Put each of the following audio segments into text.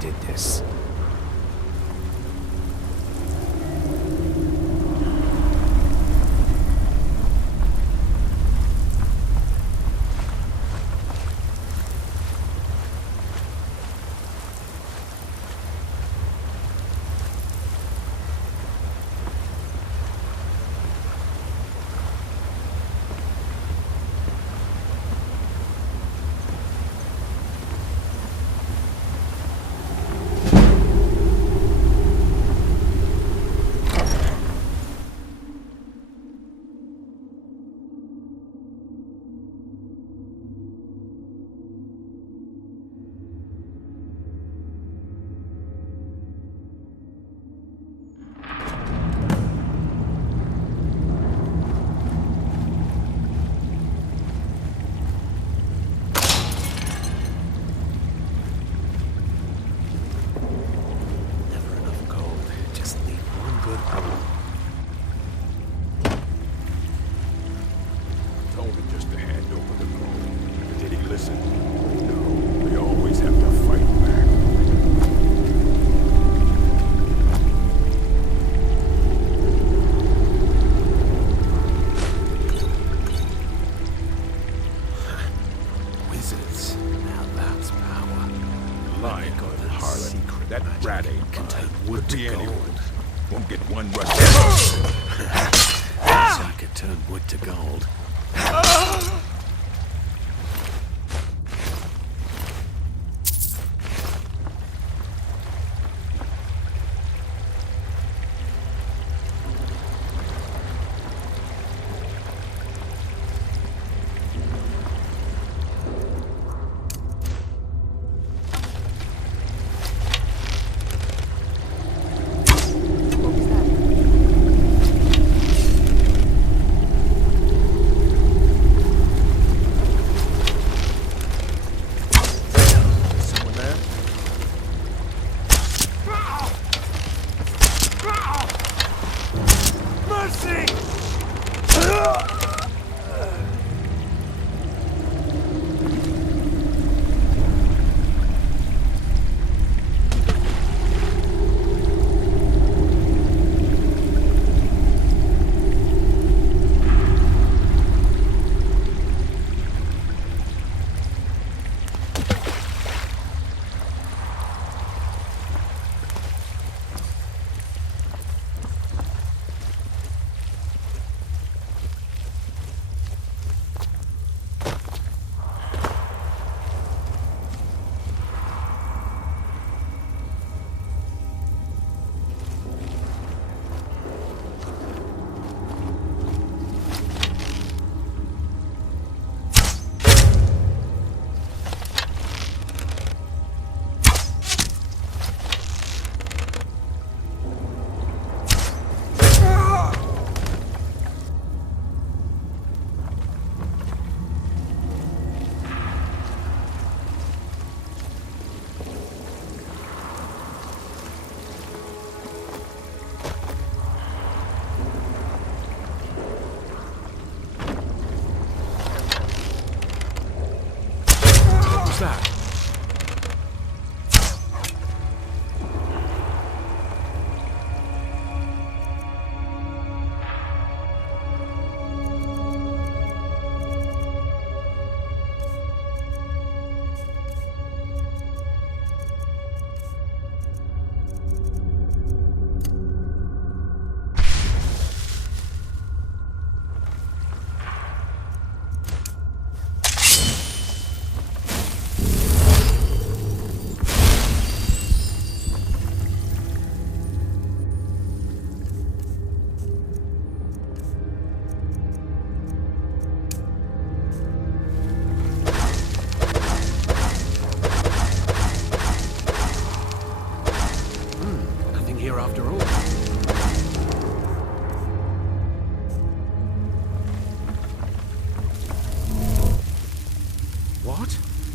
did this.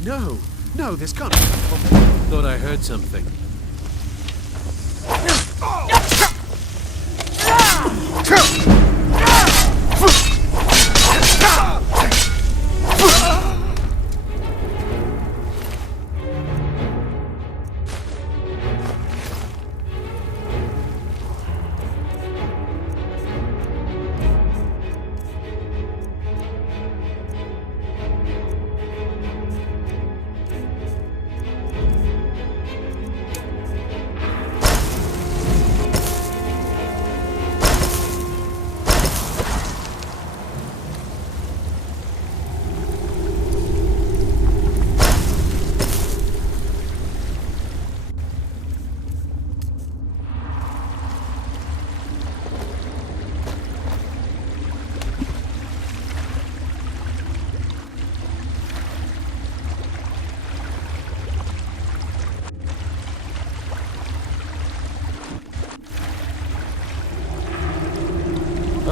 No, no, this can't be. Thought I heard something.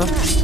Huh?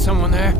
Someone there?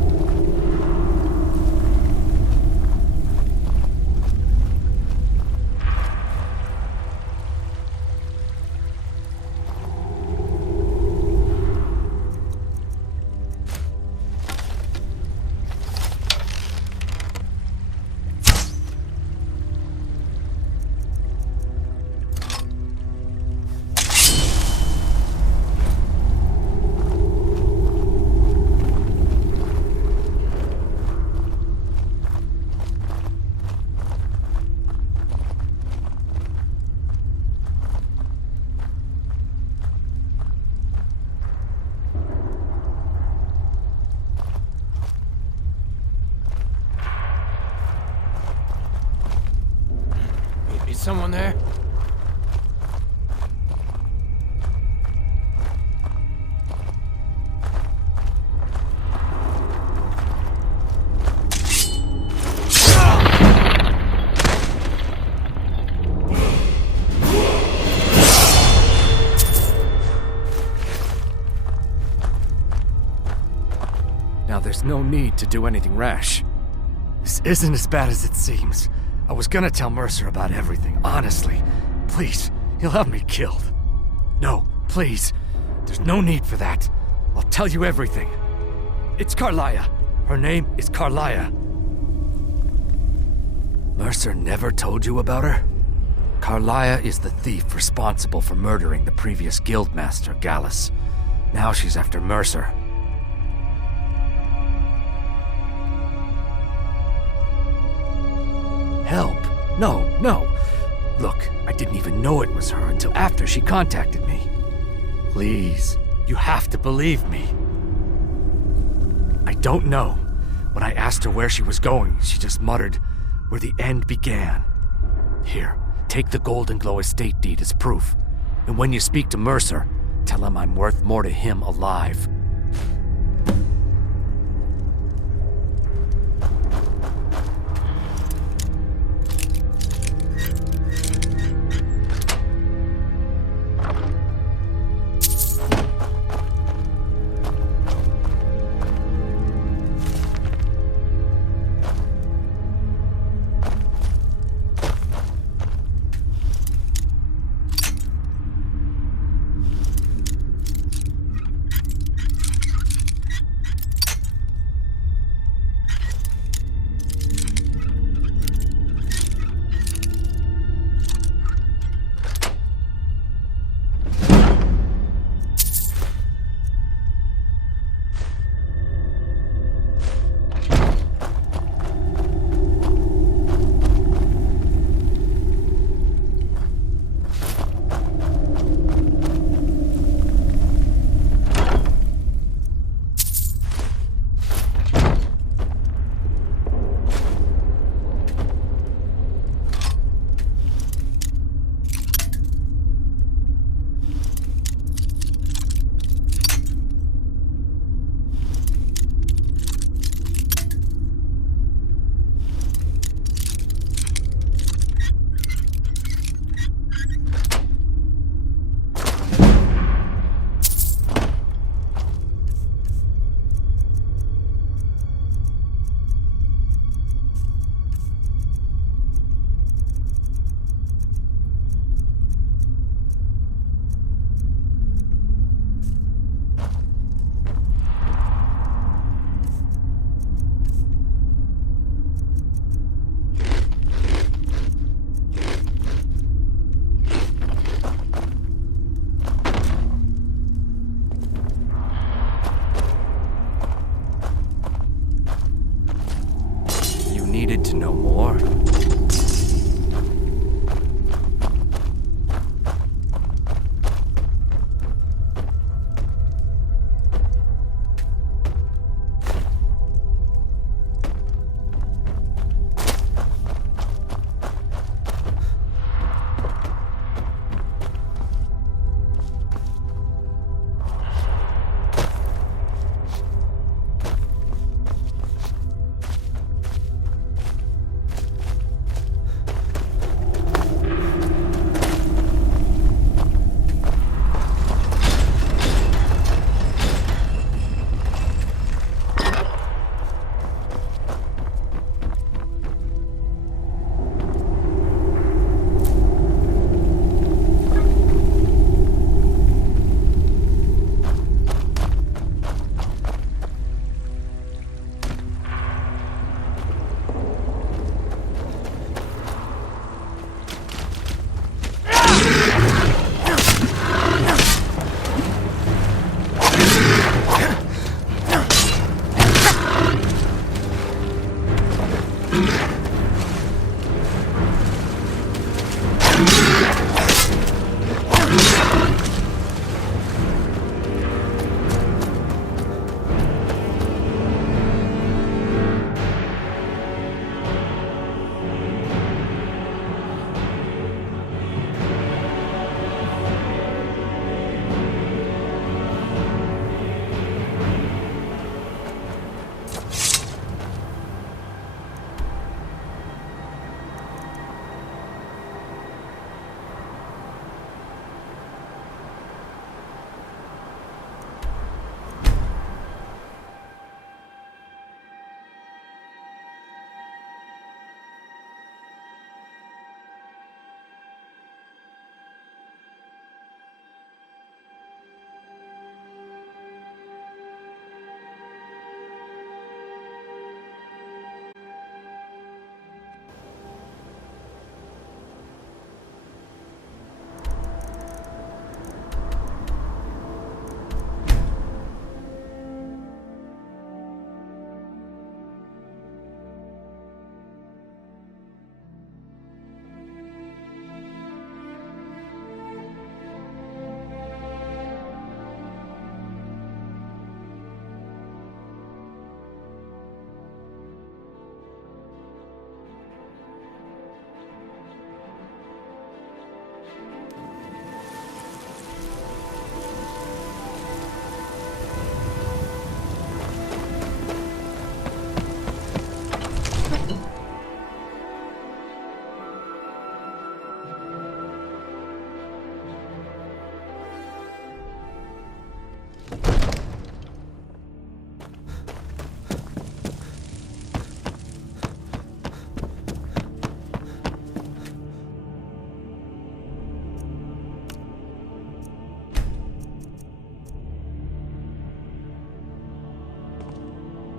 Is someone there? Now there's no need to do anything rash. This isn't as bad as it seems. I was gonna tell Mercer about everything, honestly. Please, he'll have me killed. No, please. There's no need for that. I'll tell you everything. It's Carlia. Her name is Carlia. Mercer never told you about her? Carlia is the thief responsible for murdering the previous guildmaster, Gallus. Now she's after Mercer. Help? No. Look, I didn't even know it was her until after she contacted me. Please, you have to believe me. I don't know. When I asked her where she was going, she just muttered, "Where the end began." Here, take the Golden Glow estate deed as proof. And when you speak to Mercer, tell him I'm worth more to him alive.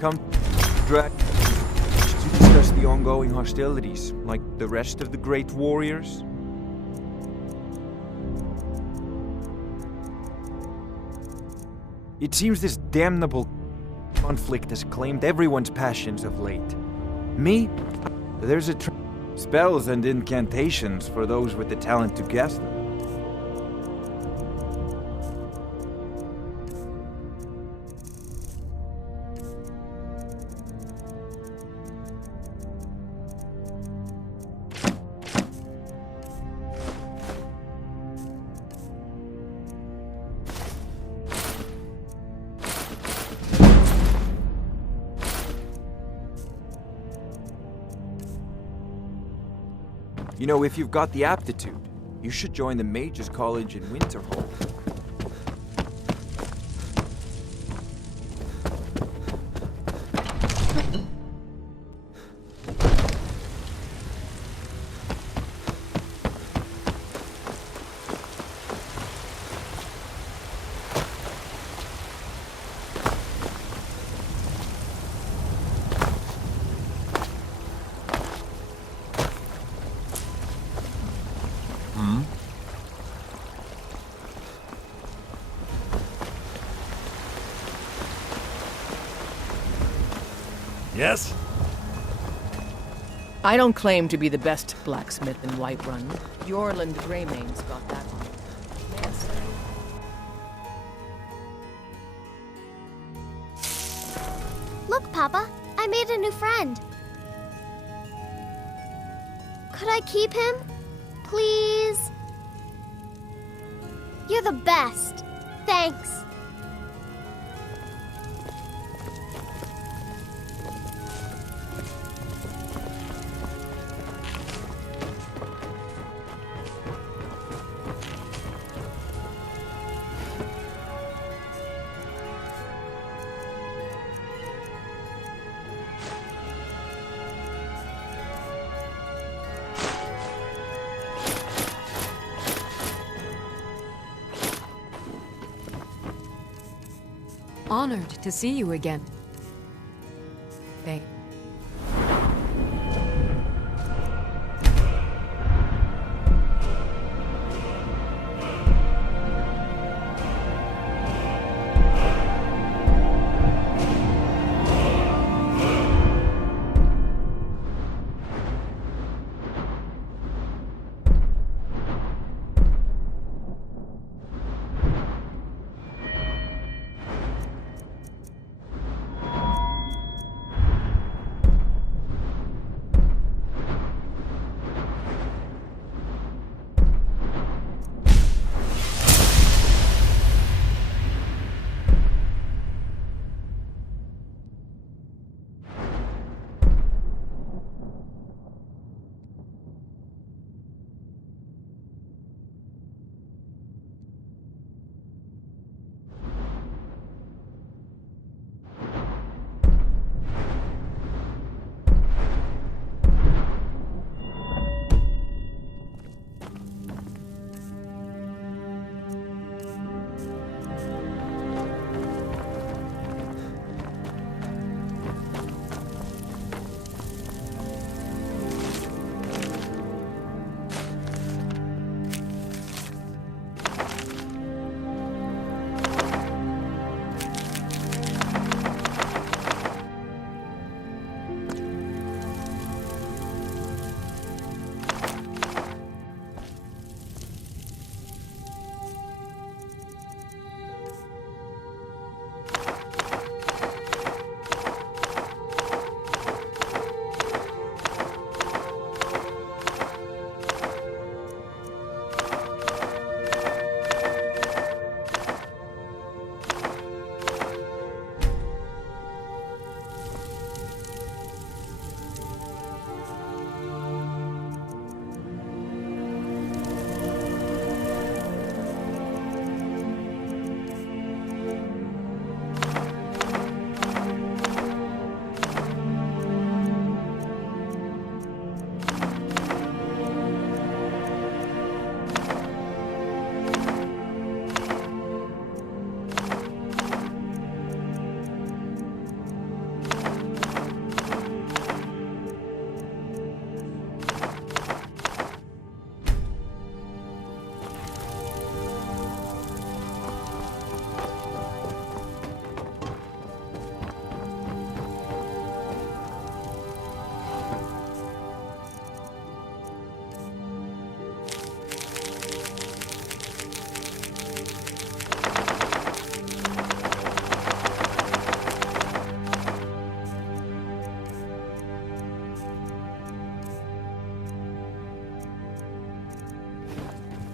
come drag to discuss the ongoing hostilities, like the rest of the great warriors? It seems this damnable conflict has claimed everyone's passions of late. Me? There's spells and incantations for those with the talent to cast them. You know, if you've got the aptitude, you should join the Mages College in Winterhold. Yes? I don't claim to be the best blacksmith in Whiterun. Yorland Greymane's got that one. Look, Papa, I made a new friend. Could I keep him? Please? You're the best. Thanks. Honored to see you again. Thank.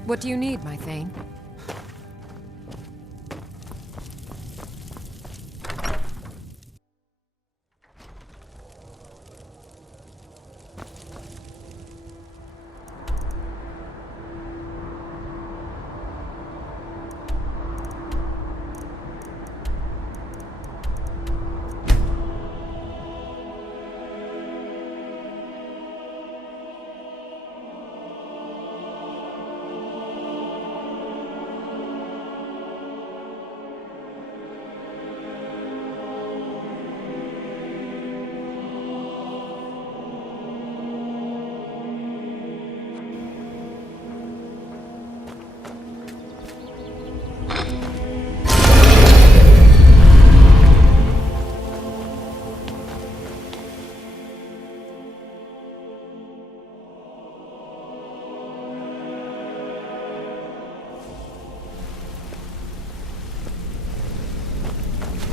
What do you need, my Thane?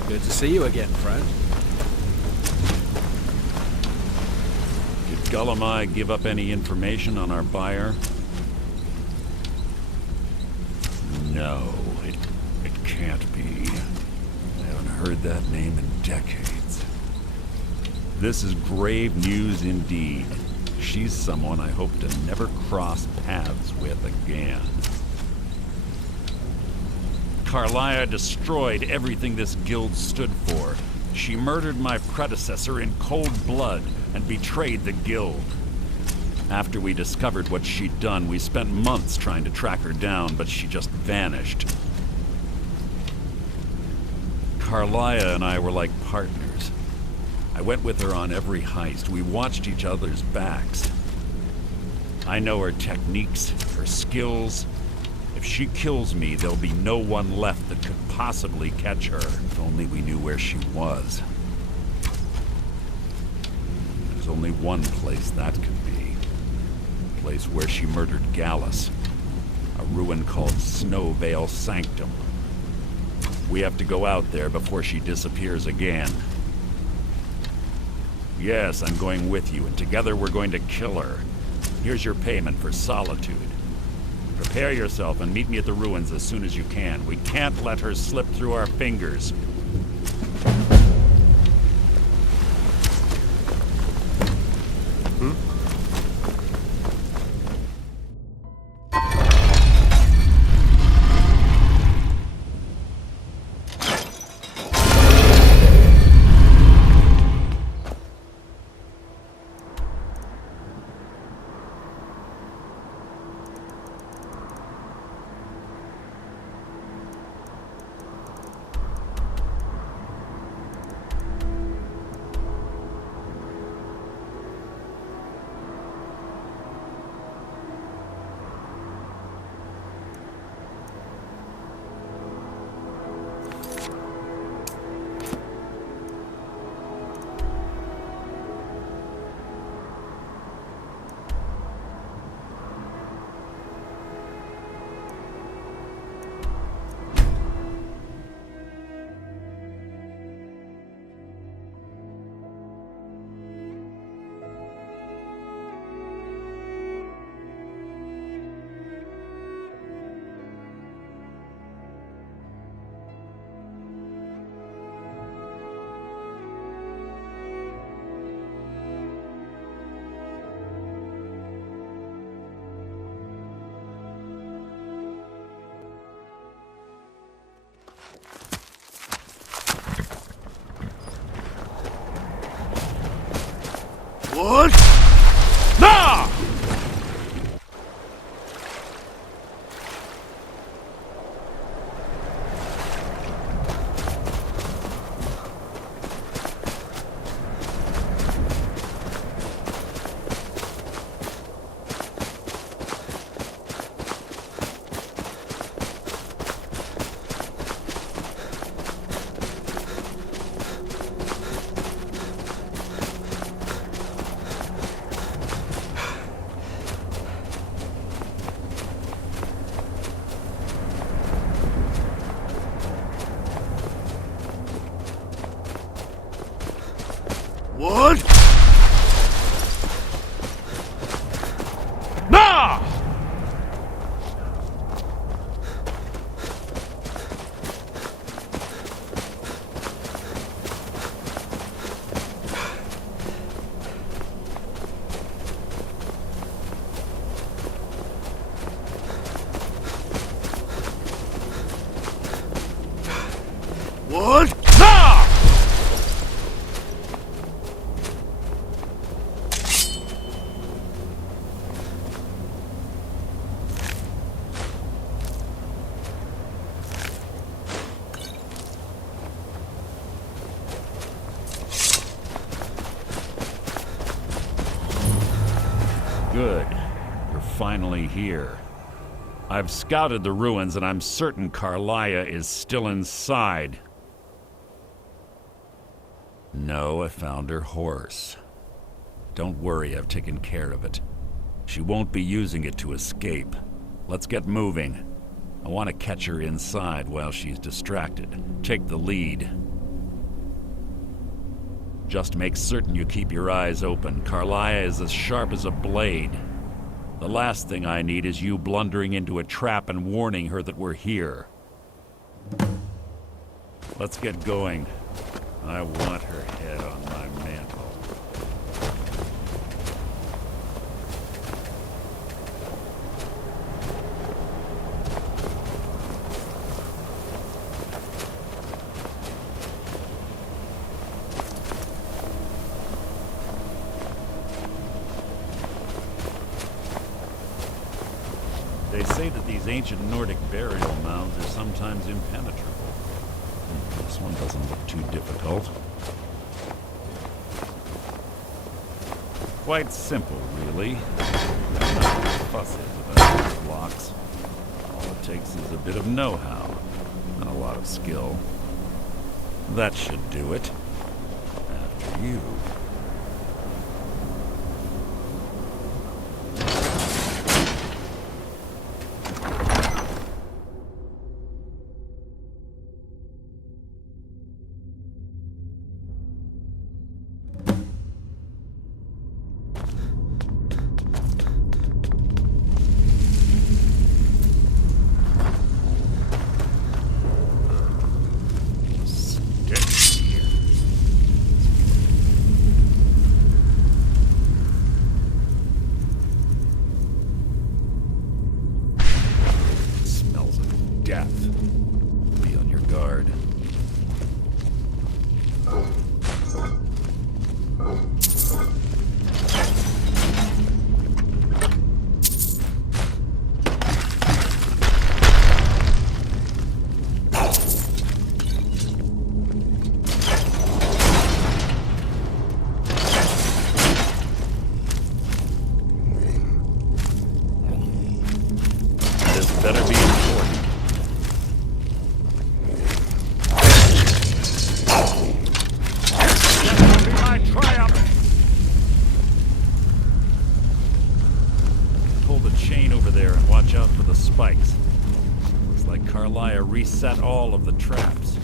Good to see you again, friend. Did Gullamai give up any information on our buyer? No, it can't be. I haven't heard that name in decades. This is grave news indeed. She's someone I hope to never cross paths with again. Carlia destroyed everything this guild stood for. She murdered my predecessor in cold blood and betrayed the guild. After we discovered what she'd done, we spent months trying to track her down, but she just vanished. Carlia and I were like partners. I went with her on every heist. We watched each other's backs. I know her techniques, her skills. If she kills me, there'll be no one left that could possibly catch her. If only we knew where she was. There's only one place that could be. The place where she murdered Gallus. A ruin called Snowvale Sanctum. We have to go out there before she disappears again. Yes, I'm going with you, and together we're going to kill her. Here's your payment for solitude. Prepare yourself and meet me at the ruins as soon as you can. We can't let her slip through our fingers. What? Nah! What? Nah! Good. You're finally here. I've scouted the ruins and I'm certain Carlia is still inside. No, I found her horse. Don't worry, I've taken care of it. She won't be using it to escape. Let's get moving. I want to catch her inside while she's distracted. Take the lead. Just make certain you keep your eyes open. Carlia is as sharp as a blade. The last thing I need is you blundering into a trap and warning her that we're here. Let's get going. I want her head on my mantle. They say that these ancient Nordic burial mounds are sometimes impenetrable. This one doesn't look too difficult. Quite simple, really. I'm not fussy about these blocks. All it takes is a bit of know-how and a lot of skill. That should do it. After you. Be on your guard. This better be important. Pull the chain over there and watch out for the spikes. Looks like Carlia reset all of the traps.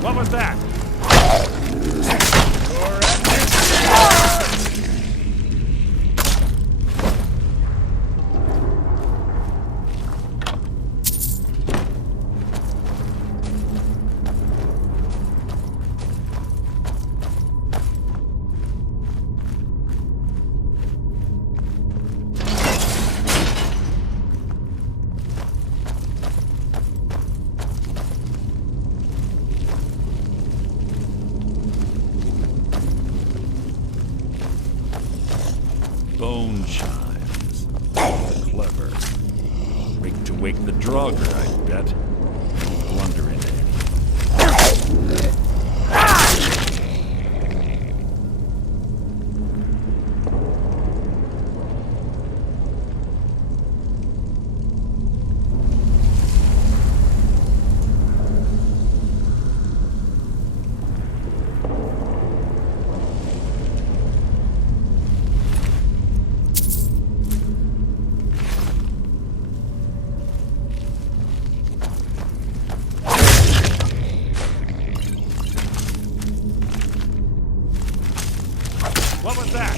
What was that? chimes. Clever. Rigged to wake the Draugr, I bet. Blunder in any. What was that?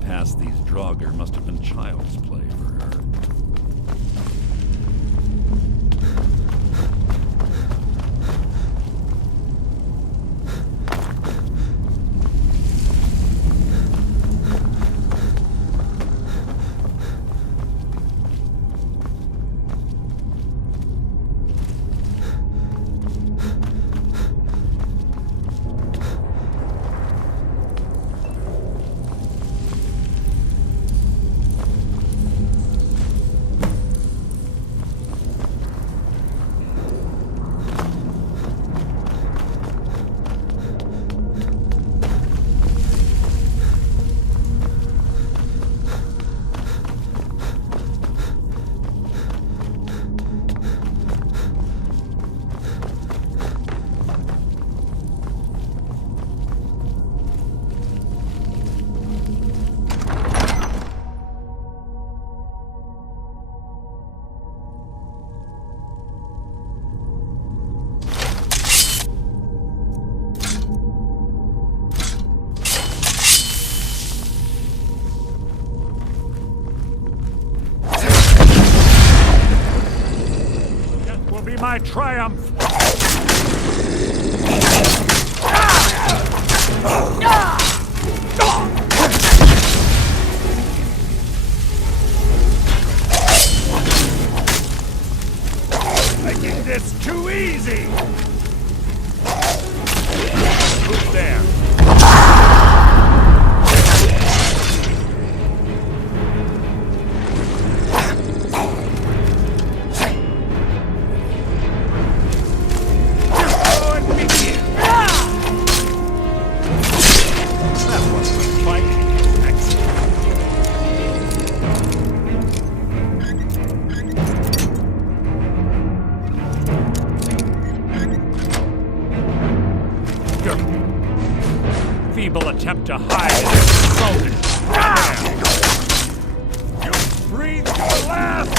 Past these Draugr must have been child's play for her. My triumph! there! That was the fight. Excellent. Your feeble attempt to hide is insulting. You breathe your last!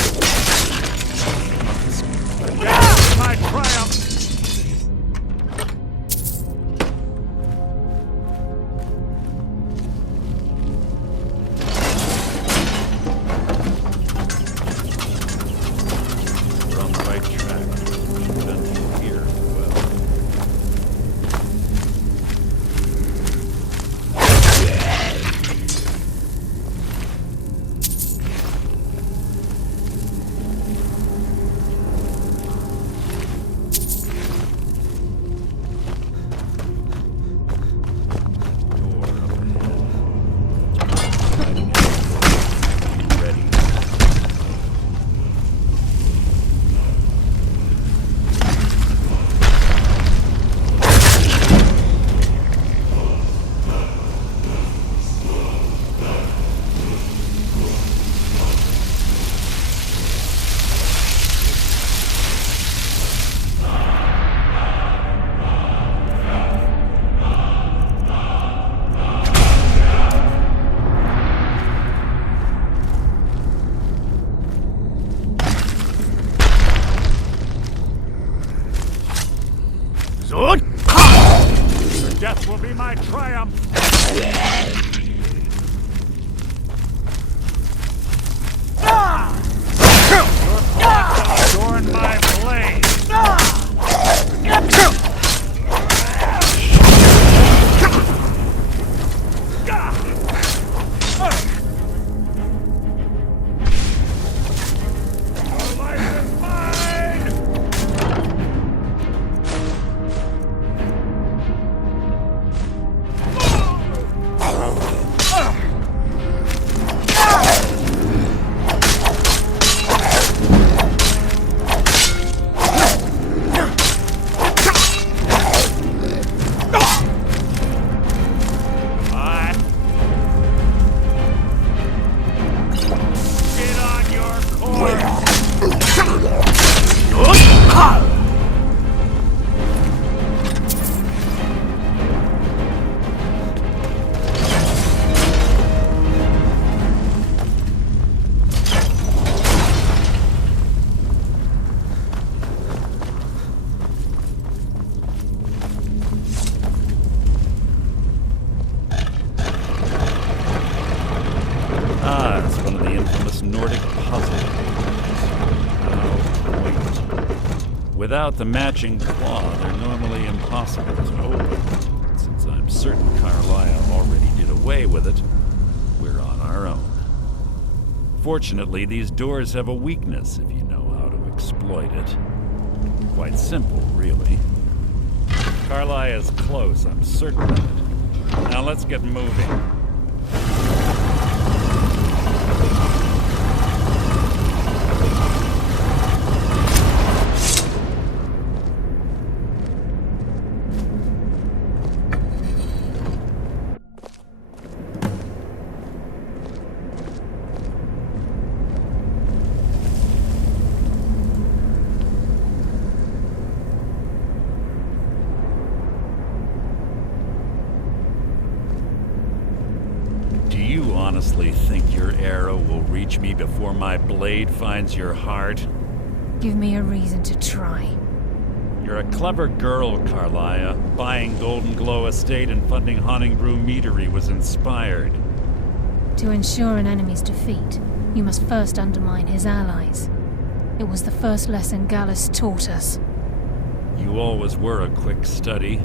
That's my triumph! We're on the right track. We've been through here well. Door up ahead. Ready. Zord! Your death will be my triumph. Your blood will adorn my blade. Your life is mine. Get on your course. Ah, it's one of the infamous Nordic puzzles. Oh, wait. Without the matching claw, they're normally impossible to open. Since I'm certain Carlisle already did away with it, we're on our own. Fortunately, these doors have a weakness if you know how to exploit it. Quite simple, really. Carlisle is close, I'm certain of it. Now let's get moving. Do you honestly think your arrow will reach me before my blade finds your heart? Give me a reason to try. You're a clever girl, Carlisle. Buying Golden Glow Estate and funding Haunting Brew Meadery was inspired. To ensure an enemy's defeat, you must first undermine his allies. It was the first lesson Gallus taught us. You always were a quick study.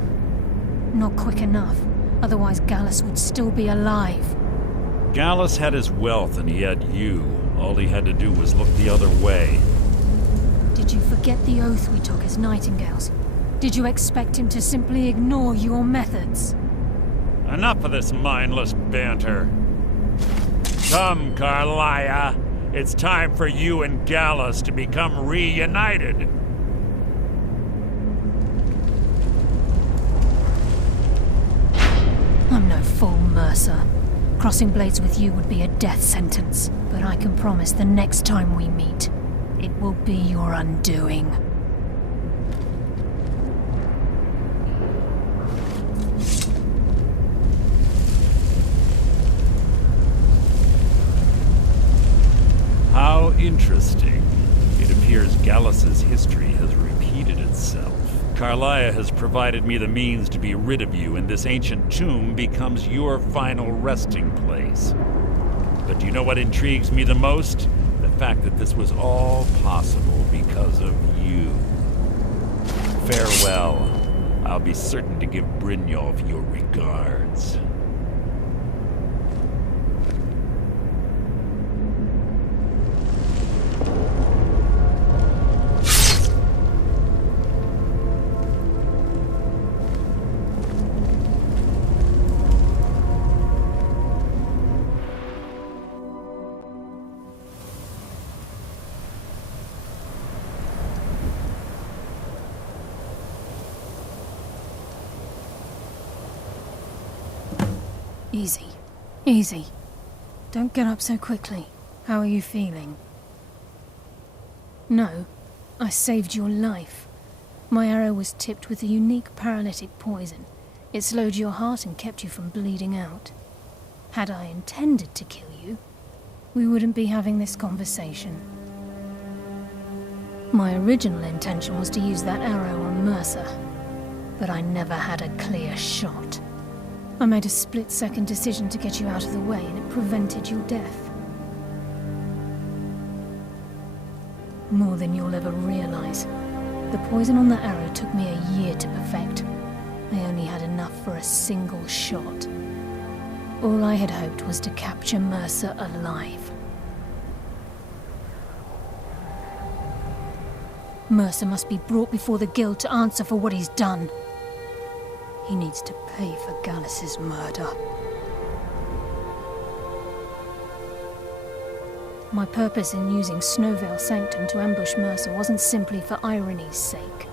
Not quick enough, otherwise Gallus would still be alive. Gallus had his wealth and he had you. All he had to do was look the other way. Did you forget the oath we took as nightingales? Did you expect him to simply ignore your methods? Enough of this mindless banter. Come, Carlia. It's time for you and Gallus to become reunited. I'm no fool, Mercer. Crossing blades with you would be a death sentence, but I can promise the next time we meet, it will be your undoing. How interesting. It appears Gallus's history has repeated itself. Carlia has provided me the means to be rid of you, and this ancient tomb becomes your final resting place. But do you know what intrigues me the most? The fact that this was all possible because of you. Farewell. I'll be certain to give Brynjolf your regards. Easy. Easy. Don't get up so quickly. How are you feeling? No, I saved your life. My arrow was tipped with a unique paralytic poison. It slowed your heart and kept you from bleeding out. Had I intended to kill you, we wouldn't be having this conversation. My original intention was to use that arrow on Mercer, but I never had a clear shot. I made a split-second decision to get you out of the way, and it prevented your death. More than you'll ever realize. The poison on the arrow took me a year to perfect. I only had enough for a single shot. All I had hoped was to capture Mercer alive. Mercer must be brought before the Guild to answer for what he's done. He needs to pay for Gallus's murder. My purpose in using Snowvale Sanctum to ambush Mercer wasn't simply for irony's sake.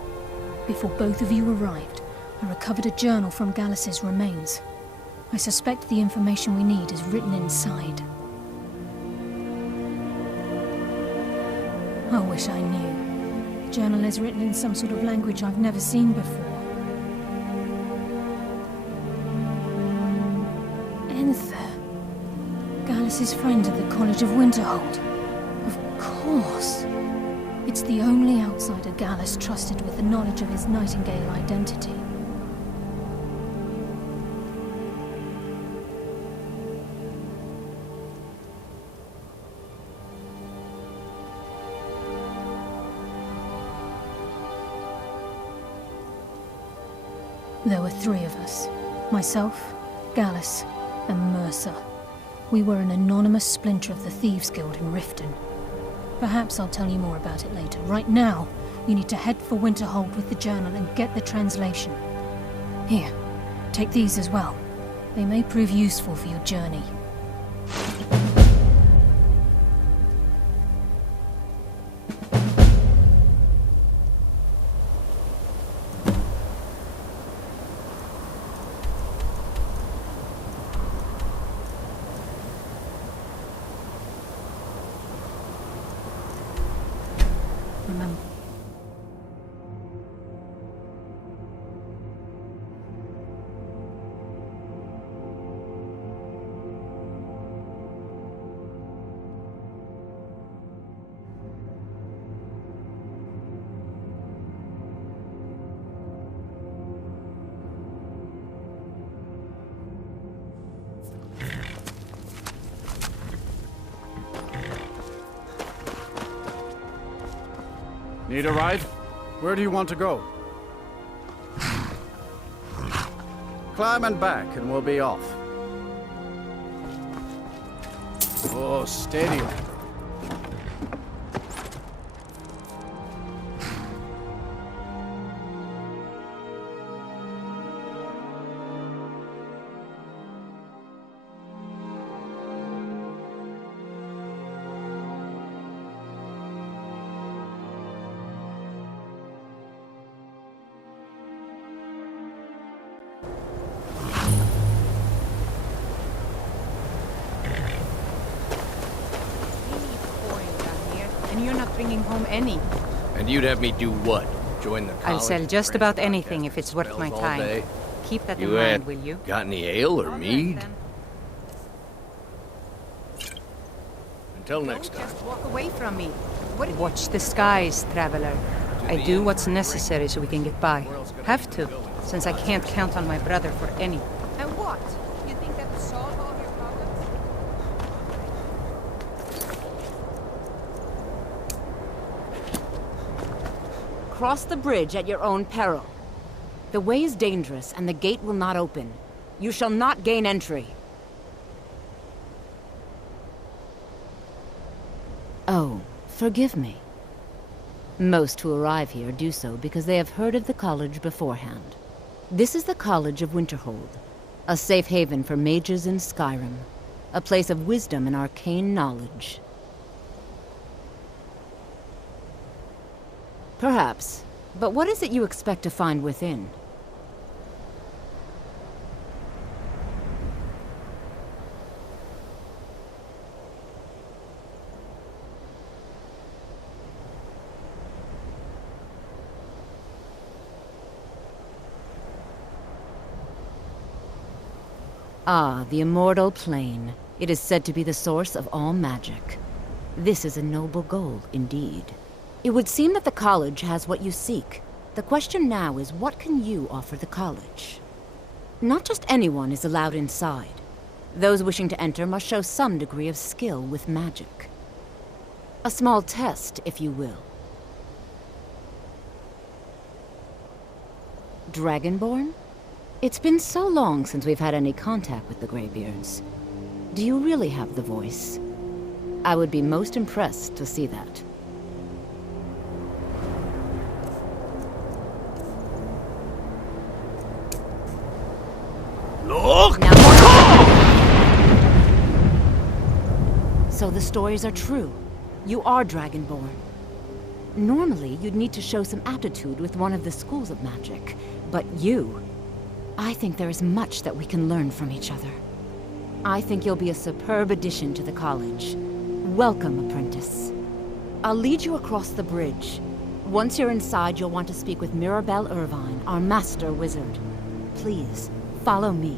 Before both of you arrived, I recovered a journal from Gallus's remains. I suspect the information we need is written inside. I wish I knew. The journal is written in some sort of language I've never seen before. Gallus's friend at the College of Winterhold. Of course. It's the only outsider Gallus trusted with the knowledge of his Nightingale identity. There were three of us. Myself, Gallus, and Mercer. We were an anonymous splinter of the Thieves' Guild in Riften. Perhaps I'll tell you more about it later. Right now, you need to head for Winterhold with the journal and get the translation. Here, take these as well. They may prove useful for your journey. Remember. Need a ride? Where do you want to go? Climb and back, and we'll be off. Oh, steady. bringing home any. And you'd have me do what? Join the college? I'll sell just and about rant anything podcasts if it's and worth my spells all time. day? Keep that You in mind, had- will you? Got any ale or mead? Until next Don't time. just walk away from me. Watch the skies, traveler. I do what's necessary so we can get by. Have to, since I can't count on my brother for any. And what? You think that will solve all your problems? Cross the bridge at your own peril. The way is dangerous, and the gate will not open. You shall not gain entry. Oh, forgive me. Most who arrive here do so because they have heard of the college beforehand. This is the College of Winterhold, a safe haven for mages in Skyrim, a place of wisdom and arcane knowledge. Perhaps, but what is it you expect to find within? Ah, the immortal plane. It is said to be the source of all magic. This is a noble goal, indeed. It would seem that the college has what you seek. The question now is, what can you offer the college? Not just anyone is allowed inside. Those wishing to enter must show some degree of skill with magic. A small test, if you will. Dragonborn? It's been so long since we've had any contact with the Greybeards. Do you really have the voice? I would be most impressed to see that. Look! So the stories are true. You are Dragonborn. Normally, you'd need to show some aptitude with one of the schools of magic. But you... I think there is much that we can learn from each other. I think you'll be a superb addition to the college. Welcome, apprentice. I'll lead you across the bridge. Once you're inside, you'll want to speak with Mirabelle Irvine, our master wizard. Please, follow me.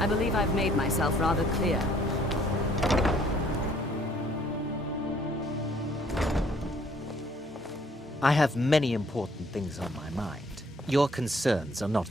I believe I've made myself rather clear. I have many important things on my mind. Your concerns are not...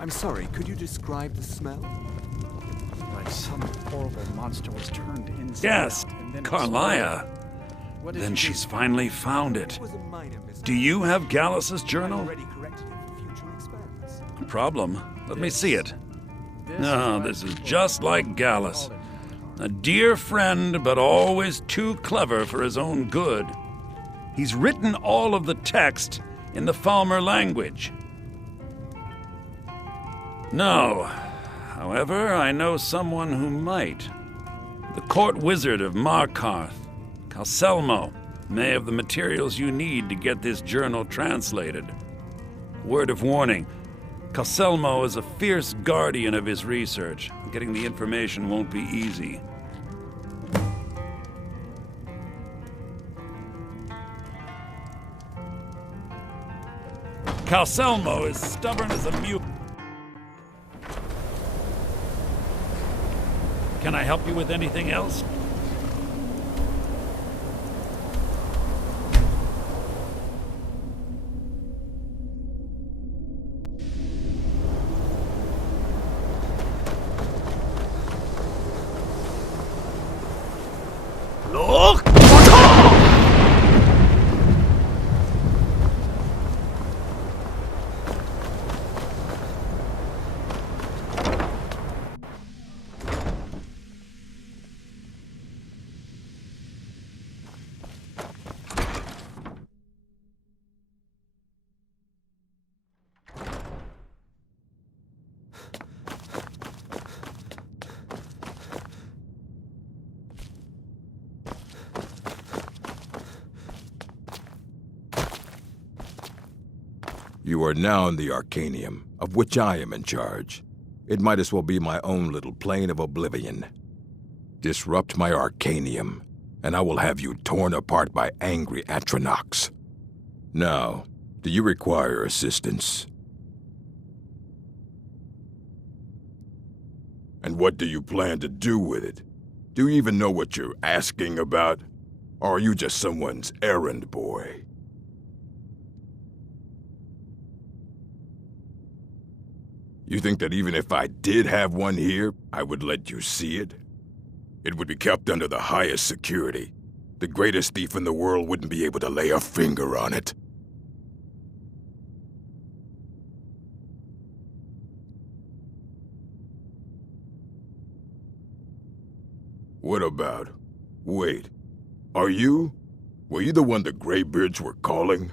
I'm sorry, could you describe the smell? Like some horrible monster was turned inside Yes, out and then Carlia. exploded. What did Then you do? she's finally found it. It was a minor mistake. Do you have Gallus's I journal? already corrected it for future experiments. No problem. Let me see it. This No, is this why is people just like call Gallus. it. A dear friend, but always too clever for his own good. He's written all of the text in the Falmer language. No. However, I know someone who might. The court wizard of Markarth, Calselmo, may have the materials you need to get this journal translated. Word of warning, Calselmo is a fierce guardian of his research. Getting the information won't be easy. Calselmo is stubborn as a mule. Can I help you with anything else? Look! You are now in the Arcanium, of which I am in charge. It might as well be my own little plane of oblivion. Disrupt my Arcanium, and I will have you torn apart by angry Atronachs. Now, do you require assistance? And what do you plan to do with it? Do you even know what you're asking about? Or are you just someone's errand boy? You think that even if I did have one here, I would let you see it? It would be kept under the highest security. The greatest thief in the world wouldn't be able to lay a finger on it. What about? Wait. Are you? Were you the one the Greybeards were calling?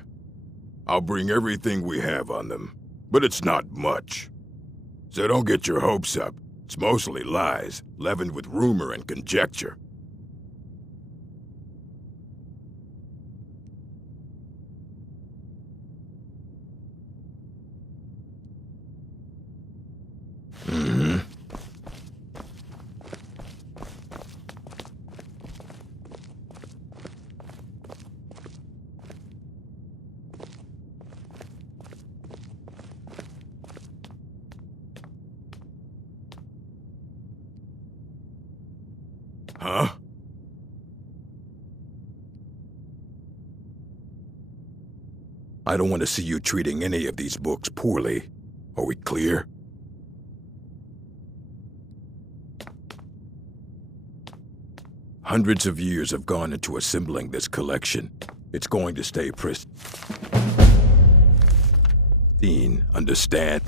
I'll bring everything we have on them, but it's not much. So don't get your hopes up. It's mostly lies, leavened with rumor and conjecture. Mm-hmm. Huh? I don't want to see you treating any of these books poorly. Are we clear? Hundreds of years have gone into assembling this collection. It's going to stay pristine, understand?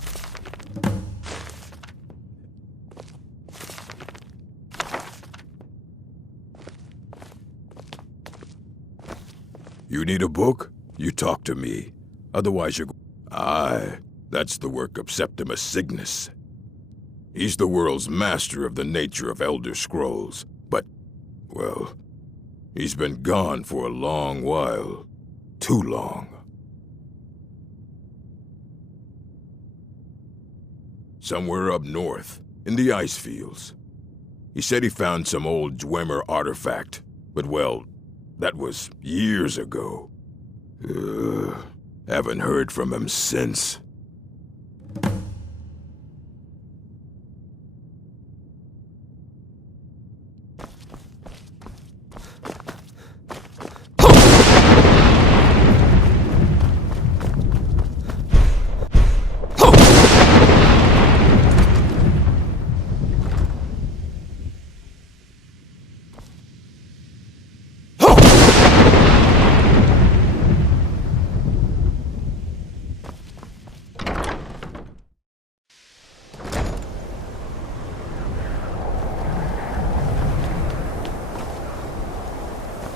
You need a book? You talk to me. Otherwise you're... Aye, that's the work of Septimus Cygnus. He's the world's master of the nature of Elder Scrolls, but, well, he's been gone for a long while. Too long. Somewhere up north, in the ice fields. He said he found some old Dwemer artifact, but well, that was years ago. Haven't heard from him since.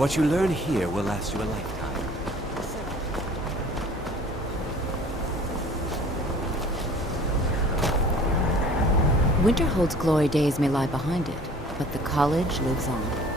What you learn here will last you a lifetime. Winterhold's glory days may lie behind it, but the college lives on.